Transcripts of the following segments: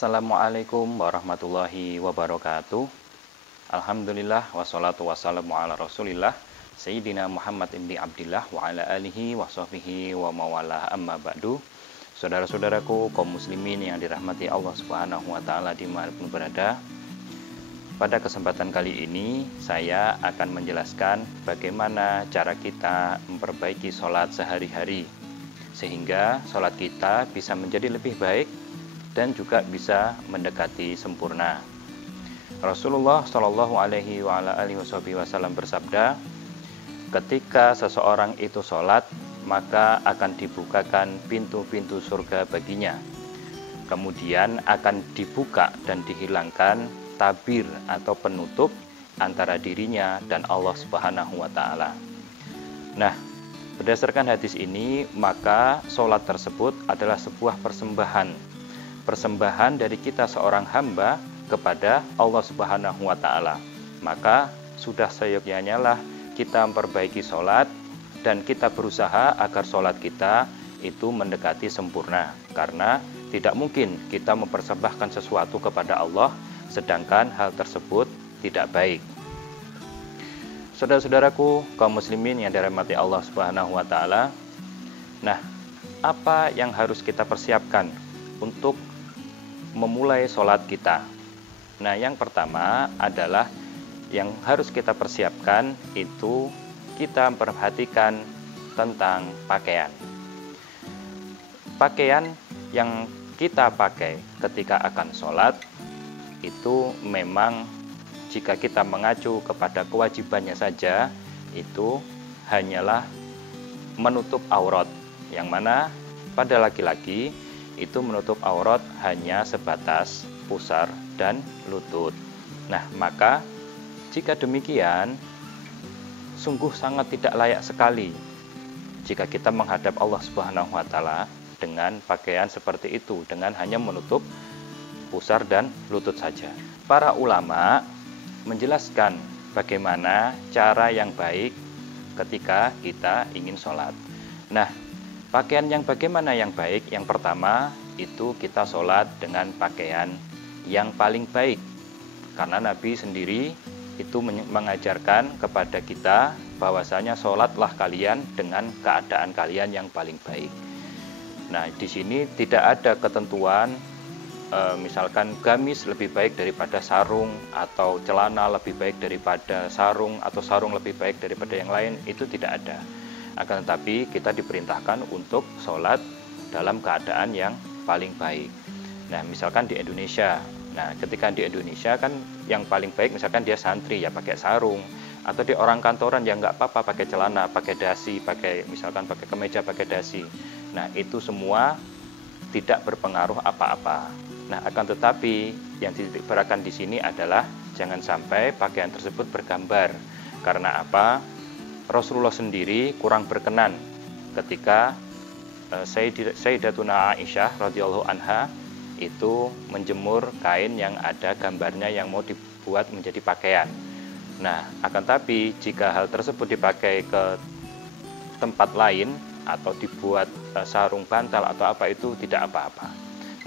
Assalamualaikum warahmatullahi wabarakatuh. Alhamdulillah wassalatu wassalamu ala Rasulillah Sayyidina Muhammad ibn Abdillah wa ala alihi wa sahbihi wa mawalah amma ba'du. Saudara-saudaraku kaum muslimin yang dirahmati Allah Subhanahu wa taala dimanapun berada. Pada kesempatan kali ini saya akan menjelaskan bagaimana cara kita memperbaiki sholat sehari-hari sehingga sholat kita bisa menjadi lebih baik dan juga bisa mendekati sempurna. Rasulullah Shallallahu Alaihi Wasallam bersabda, ketika seseorang itu sholat, maka akan dibukakan pintu-pintu surga baginya. Kemudian akan dibuka dan dihilangkan tabir atau penutup antara dirinya dan Allah Subhanahu wa taala. Nah, berdasarkan hadis ini, maka sholat tersebut adalah sebuah persembahan dari kita seorang hamba kepada Allah Subhanahu wa taala. Maka sudah seyogyanya lah kita memperbaiki sholat dan kita berusaha agar sholat kita itu mendekati sempurna, karena tidak mungkin kita mempersembahkan sesuatu kepada Allah sedangkan hal tersebut tidak baik. Saudara-saudaraku kaum muslimin yang dirahmati Allah Subhanahu wa taala. Nah, apa yang harus kita persiapkan untuk memulai sholat kita? Nah, yang pertama adalah yang harus kita persiapkan itu kita memperhatikan tentang pakaian. Pakaian yang kita pakai ketika akan sholat itu memang jika kita mengacu kepada kewajibannya saja itu hanyalah menutup aurat, yang mana pada laki-laki itu menutup aurat hanya sebatas pusar dan lutut. Nah, maka jika demikian sungguh sangat tidak layak sekali jika kita menghadap Allah Subhanahu wa taala dengan pakaian seperti itu, dengan hanya menutup pusar dan lutut saja. Para ulama menjelaskan bagaimana cara yang baik ketika kita ingin sholat. Nah, pakaian yang bagaimana yang baik? Yang pertama itu kita sholat dengan pakaian yang paling baik, karena Nabi sendiri itu mengajarkan kepada kita bahwasanya sholatlah kalian dengan keadaan kalian yang paling baik. Nah, di sini tidak ada ketentuan misalkan gamis lebih baik daripada sarung, atau celana lebih baik daripada sarung, atau sarung lebih baik daripada yang lain, itu tidak ada. Akan tetapi kita diperintahkan untuk sholat dalam keadaan yang paling baik. Nah, misalkan di Indonesia, ketika di Indonesia kan yang paling baik misalkan dia santri ya pakai sarung, atau di orang kantoran ya nggak apa-apa pakai celana, pakai dasi, misalkan pakai kemeja, pakai dasi. Nah, itu semua tidak berpengaruh apa-apa. Nah, akan tetapi yang dititikberatkan di sini adalah jangan sampai pakaian tersebut bergambar. Karena apa? Rasulullah sendiri kurang berkenan ketika Sayyidatuna Aisyah radhiyallahu anha itu menjemur kain yang ada gambarnya yang mau dibuat menjadi pakaian. Nah, akan tapi jika hal tersebut dipakai ke tempat lain atau dibuat sarung bantal atau apa, itu tidak apa-apa.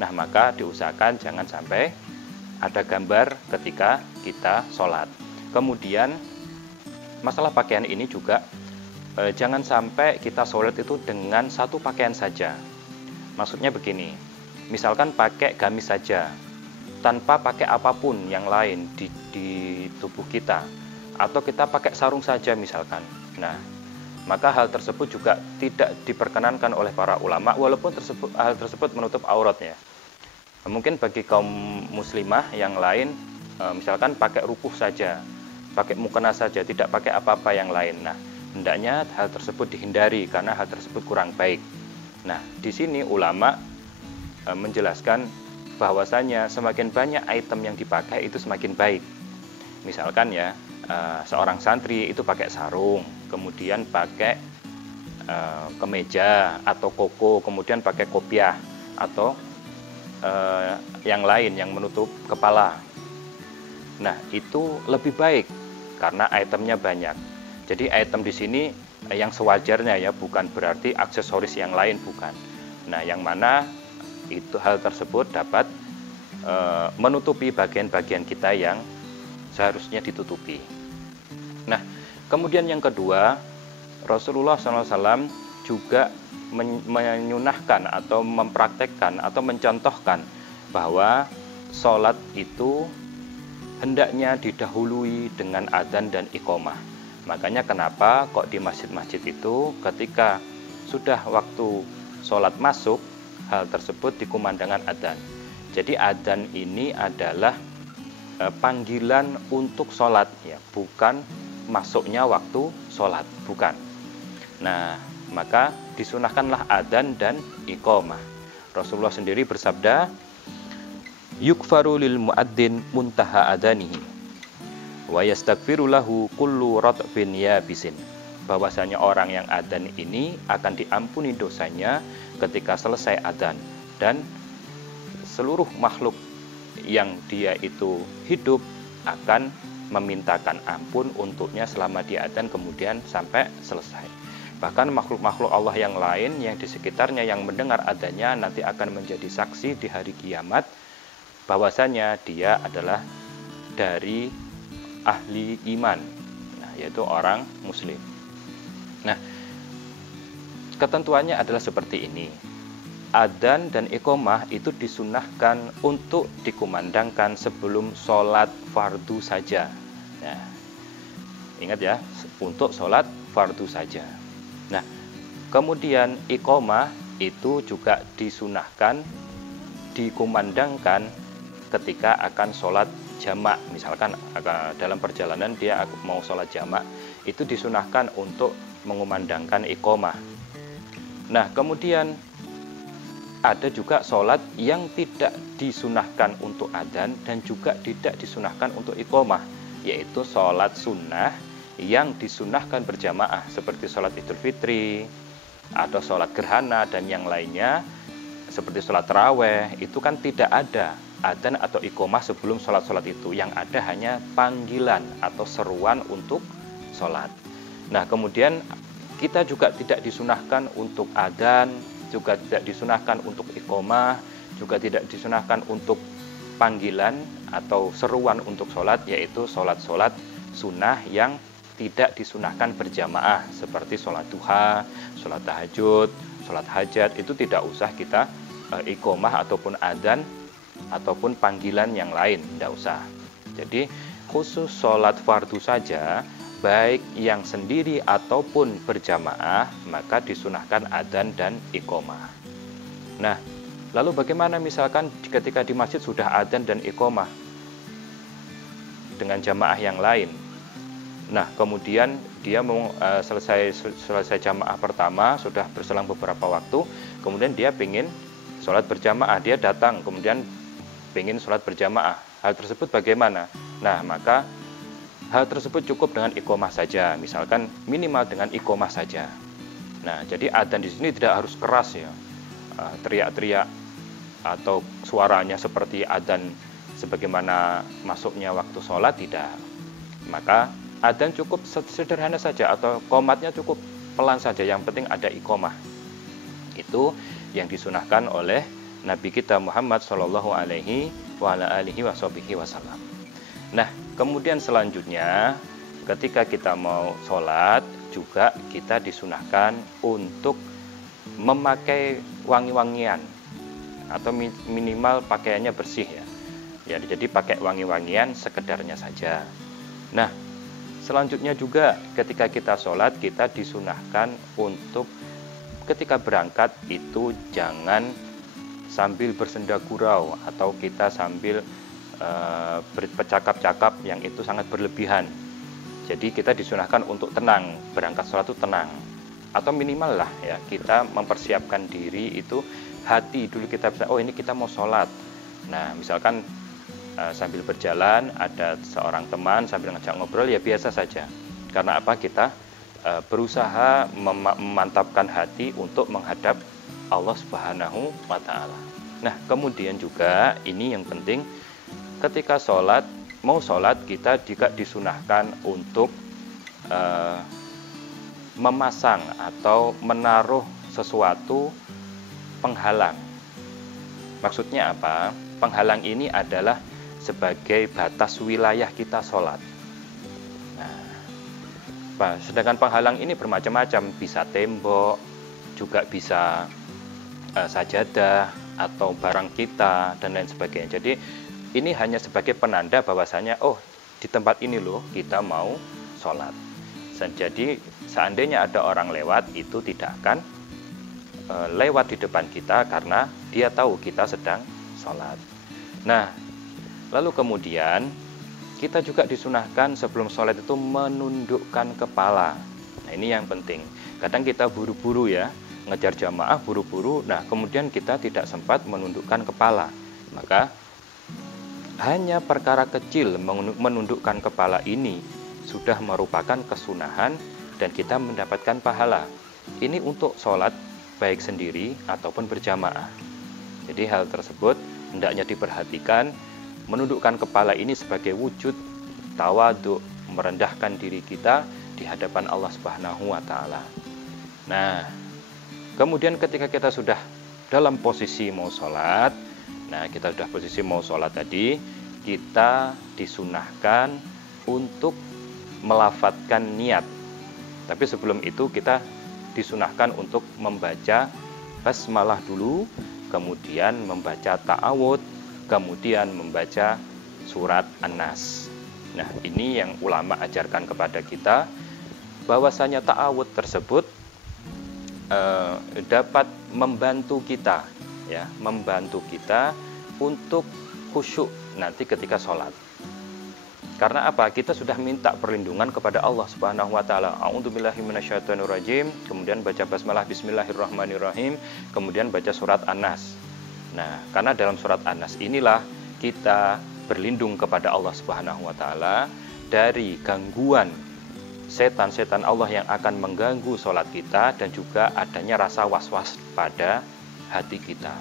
Nah, maka diusahakan jangan sampai ada gambar ketika kita sholat. Kemudian masalah pakaian ini juga jangan sampai kita sholat itu dengan satu pakaian saja. Maksudnya begini, misalkan pakai gamis saja tanpa pakai apapun yang lain di tubuh kita, atau kita pakai sarung saja misalkan. Nah, maka hal tersebut juga tidak diperkenankan oleh para ulama, walaupun hal tersebut menutup auratnya. Mungkin bagi kaum muslimah yang lain, misalkan pakai rukuh saja, pakai mukena saja, tidak pakai apa-apa yang lain. Nah, hendaknya hal tersebut dihindari karena hal tersebut kurang baik. Nah, di sini ulama menjelaskan bahwasanya semakin banyak item yang dipakai itu semakin baik. Misalkan ya, seorang santri itu pakai sarung, kemudian pakai kemeja atau koko, kemudian pakai kopiah atau yang lain yang menutup kepala. Nah, itu lebih baik karena itemnya banyak. Jadi item di sini yang sewajarnya ya, bukan berarti aksesoris yang lain, bukan. Nah, yang mana itu hal tersebut dapat menutupi bagian-bagian kita yang seharusnya ditutupi. Nah, kemudian yang kedua, Rasulullah SAW juga menyunahkan atau mempraktekkan atau mencontohkan bahwa sholat itu hendaknya didahului dengan adzan dan iqomah. Makanya kenapa kok di masjid-masjid itu ketika sudah waktu sholat masuk, hal tersebut dikumandangkan adzan. Jadi adzan ini adalah panggilan untuk sholat, ya, bukan masuknya waktu sholat, bukan. Nah, maka disunahkanlah adzan dan iqomah. Rasulullah sendiri bersabda, yukfaru lil muadzin muntaha adanihi wa yastaghfiru lahu kullu ratbin yabisin. Bahwasanya orang yang adzan ini akan diampuni dosanya ketika selesai adzan, dan seluruh makhluk yang dia itu hidup akan memintakan ampun untuknya selama dia adzan kemudian sampai selesai. Bahkan makhluk-makhluk Allah yang lain yang di sekitarnya yang mendengar adzannya nanti akan menjadi saksi di hari kiamat bahwasanya dia adalah dari ahli iman, nah, yaitu orang muslim. Nah, ketentuannya adalah seperti ini. Adzan dan iqomah itu disunahkan untuk dikumandangkan sebelum sholat fardu saja. Nah, ingat ya, untuk sholat fardu saja. Nah, kemudian iqomah itu juga disunahkan dikumandangkan ketika akan sholat jamak. Misalkan dalam perjalanan dia mau sholat jamak, itu disunahkan untuk mengumandangkan iqomah. Nah, kemudian ada juga sholat yang tidak disunahkan untuk adzan dan juga tidak disunahkan untuk iqomah, yaitu sholat sunnah yang disunahkan berjamaah seperti sholat Idul Fitri atau sholat gerhana dan yang lainnya seperti sholat taraweh. Itu kan tidak ada adzan atau iqomah sebelum sholat-sholat itu, yang ada hanya panggilan atau seruan untuk sholat. Nah, kemudian kita juga tidak disunahkan untuk adzan, juga tidak disunahkan untuk iqomah, juga tidak disunahkan untuk panggilan atau seruan untuk sholat, yaitu sholat-sholat sunnah yang tidak disunahkan berjamaah seperti sholat duha, sholat tahajud, sholat hajat. Itu tidak usah kita iqomah ataupun adzan ataupun panggilan yang lain, tidak usah. Jadi khusus sholat fardu saja, baik yang sendiri ataupun berjamaah, maka disunahkan adzan dan iqomah. Nah, lalu bagaimana misalkan ketika di masjid sudah adzan dan iqomah dengan jamaah yang lain? Nah, kemudian dia mau selesai jamaah pertama, sudah berselang beberapa waktu, kemudian dia ingin sholat berjamaah, dia datang kemudian ingin sholat berjamaah. Hal tersebut bagaimana? Nah, maka hal tersebut cukup dengan iqomah saja, misalkan minimal dengan iqomah saja. Nah, jadi adzan di sini tidak harus keras ya, teriak-teriak atau suaranya seperti adzan sebagaimana masuknya waktu sholat, tidak. Maka adzan cukup sederhana saja atau qomatnya cukup pelan saja, yang penting ada iqomah. Itu yang disunahkan oleh Nabi kita Muhammad Shallallahu Alaihi Wasallam. Nah, kemudian selanjutnya ketika kita mau sholat juga kita disunahkan untuk memakai wangi-wangian atau minimal pakaiannya bersih ya. Ya, jadi pakai wangi-wangian sekedarnya saja. Nah, selanjutnya juga ketika kita sholat kita disunahkan untuk ketika berangkat itu jangan sambil bersenda gurau atau kita sambil bercakap-cakap yang itu sangat berlebihan. Jadi kita disunahkan untuk tenang, berangkat sholat itu tenang. Atau minimal lah ya, kita mempersiapkan diri itu, hati dulu kita bisa, oh ini kita mau sholat. Nah, misalkan sambil berjalan ada seorang teman sambil ngajak ngobrol, ya biasa saja. Karena apa? Kita berusaha memantapkan hati untuk menghadap Allah Subhanahu wa Ta'ala. Nah, kemudian juga ini yang penting, ketika mau sholat kita juga disunahkan untuk memasang atau menaruh sesuatu penghalang. Maksudnya apa? penghalang ini adalah sebagai batas wilayah kita sholat. Nah, sedangkan penghalang ini bermacam-macam, bisa tembok, juga bisa sajadah atau barang kita dan lain sebagainya. Jadi ini hanya sebagai penanda bahwasanya oh di tempat ini loh kita mau sholat. Jadi seandainya ada orang lewat itu tidak akan lewat di depan kita karena dia tahu kita sedang sholat. Nah, lalu kemudian kita juga disunahkan sebelum sholat itu menundukkan kepala. Nah, ini yang penting. Kadang kita buru-buru ya, ngejar jamaah buru-buru, nah kemudian kita tidak sempat menundukkan kepala. Maka hanya perkara kecil menundukkan kepala ini sudah merupakan kesunahan dan kita mendapatkan pahala. Ini untuk sholat baik sendiri ataupun berjamaah. Jadi hal tersebut hendaknya diperhatikan. Menundukkan kepala ini sebagai wujud tawadhu, merendahkan diri kita di hadapan Allah Subhanahu wa taala. Nah, kemudian ketika kita sudah dalam posisi mau sholat, nah kita sudah posisi mau sholat tadi, kita disunahkan untuk melafadzkan niat. Tapi sebelum itu kita disunahkan untuk membaca basmalah dulu, kemudian membaca ta'awud, kemudian membaca surat An-Nas. Nah, ini yang ulama ajarkan kepada kita, bahwasanya ta'awud tersebut dapat membantu kita ya, membantu kita untuk khusyuk nanti ketika sholat. Karena apa? Kita sudah minta perlindungan kepada Allah Subhanahu wa taala. A'udzubillahi minasyaitonirrajim, kemudian baca basmalah bismillahirrahmanirrahim, kemudian baca surat An-Nas. Nah, karena dalam surat An-Nas inilah kita berlindung kepada Allah Subhanahu wa taala dari gangguan setan-setan Allah yang akan mengganggu sholat kita dan juga adanya rasa was-was pada hati kita.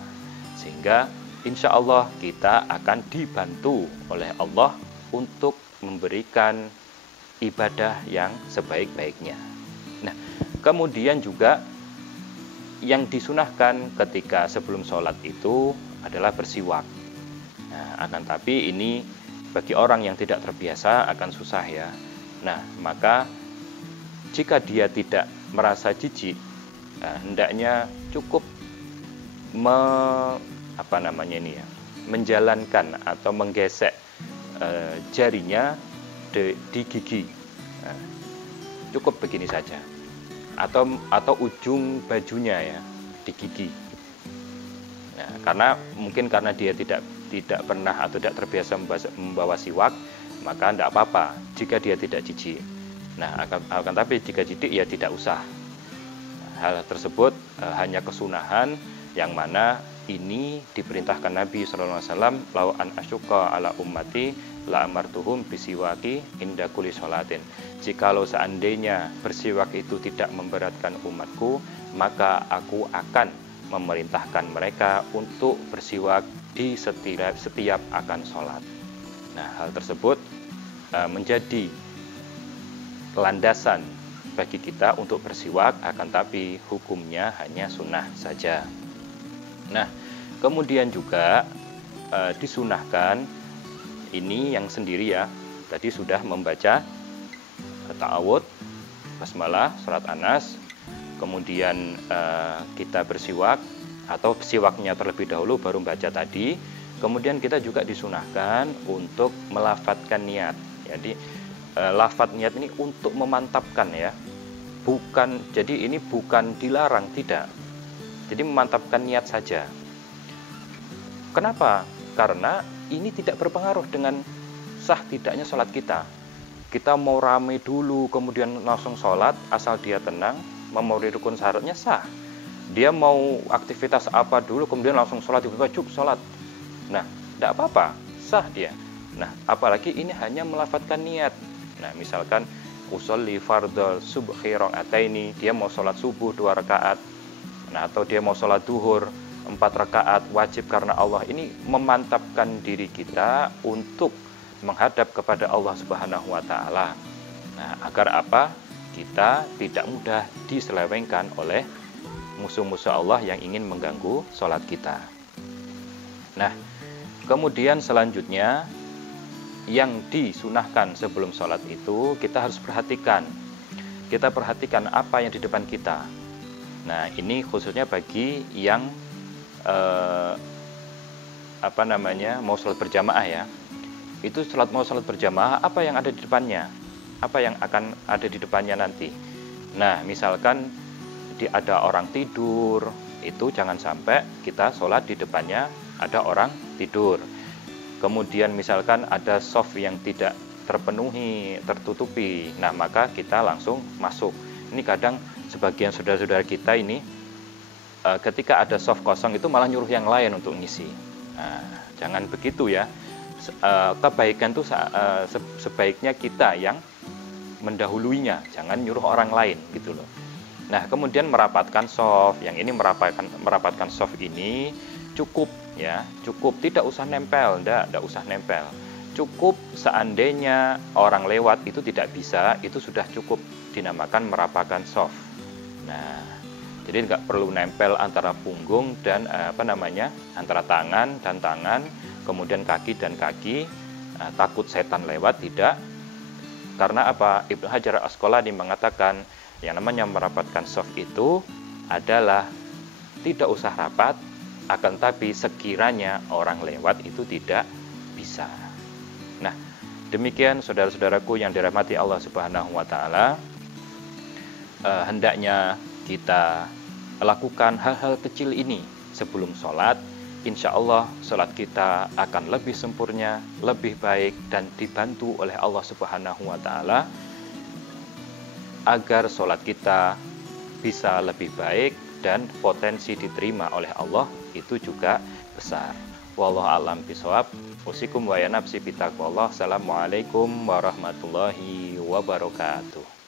Sehingga insya Allah kita akan dibantu oleh Allah untuk memberikan ibadah yang sebaik-baiknya. Nah, kemudian juga yang disunahkan ketika sebelum sholat itu adalah bersiwak. Nah, akan tapi ini bagi orang yang tidak terbiasa akan susah ya. Nah, maka jika dia tidak merasa jijik, hendaknya cukup menjalankan atau menggesek jarinya di gigi. Nah, cukup begini saja. Atau ujung bajunya ya di gigi. Nah, karena dia tidak pernah atau tidak terbiasa membawa siwak, maka tidak apa-apa jika dia tidak jijik. Nah, akan tapi jika jijik ya tidak usah. Hal tersebut hanya kesunahan yang mana ini diperintahkan Nabi sallallahu alaihi wasallam, "Lau an asyqa ala ummati la amartuhum bisiwaki inda kulli sholatin." Jikalau seandainya bersiwak itu tidak memberatkan umatku, maka aku akan memerintahkan mereka untuk bersiwak di setiap akan sholat. Nah, hal tersebut menjadi landasan bagi kita untuk bersiwak, akan tapi hukumnya hanya sunnah saja. Nah, kemudian juga disunahkan ini yang sendiri ya, tadi sudah membaca ta'awud, basmalah, surat An-Nas, kemudian kita bersiwak atau siwaknya terlebih dahulu baru baca tadi. Kemudian kita juga disunahkan untuk melafadzkan niat. Jadi lafadz niat ini untuk memantapkan ya, jadi ini bukan dilarang, tidak. Jadi memantapkan niat saja. Kenapa? Karena ini tidak berpengaruh dengan sah tidaknya sholat kita. Kita mau rame dulu kemudian langsung sholat, asal dia tenang, memenuhi rukun syaratnya sah. Dia mau aktivitas apa dulu kemudian langsung sholat, tiba-tiba cuk sholat. Nah, tidak apa-apa, sah dia. Nah, apalagi ini hanya melafadzkan niat. Nah, misalkan usolli fardhu subhi raka'ataini, dia mau sholat subuh 2 rakaat. Nah, atau dia mau sholat duhur 4 rakaat wajib karena Allah. Ini memantapkan diri kita untuk menghadap kepada Allah Subhanahu wa taala. Nah, agar apa? Kita tidak mudah diselewengkan oleh musuh-musuh Allah yang ingin mengganggu sholat kita. Nah, Kemudian selanjutnya yang disunahkan sebelum sholat itu kita harus perhatikan. Kita perhatikan apa yang di depan kita. Nah, ini khususnya bagi yang mau sholat berjamaah ya. Itu mau sholat berjamaah, apa yang ada di depannya? Apa yang akan ada di depannya nanti? Nah, misalkan ada orang tidur, itu jangan sampai kita sholat di depannya ada orang tidur. Kemudian misalkan ada soft yang tidak terpenuhi, tertutupi, nah maka kita langsung masuk. Ini kadang sebagian saudara-saudara kita ini ketika ada soft kosong itu malah nyuruh yang lain untuk ngisi. Nah, jangan begitu ya. Kebaikan itu sebaiknya kita yang mendahuluinya, jangan nyuruh orang lain gitu loh. Nah, kemudian merapatkan soft, yang ini merapatkan soft ini cukup ya, cukup, tidak usah nempel, tidak usah nempel. Cukup seandainya orang lewat itu tidak bisa, itu sudah cukup dinamakan merapatkan soft. Nah, jadi nggak perlu nempel antara punggung dan antara tangan dan tangan, kemudian kaki dan kaki, takut setan lewat, tidak. Karena apa? Ibnu Hajar Al-Asqalani mengatakan yang namanya merapatkan soft itu adalah tidak usah rapat, akan tapi sekiranya orang lewat itu tidak bisa. Nah, demikian saudara-saudaraku yang dirahmati Allah Subhanahu wa taala, hendaknya kita lakukan hal-hal kecil ini sebelum sholat. Insya Allah sholat kita akan lebih sempurna, lebih baik, dan dibantu oleh Allah Subhanahu wa taala agar sholat kita bisa lebih baik dan potensi diterima oleh Allah itu juga besar. Wallahu a'lam bishawab. Usikum wa ya nafsi bitaqwallah. Assalamualaikum warahmatullahi wabarakatuh.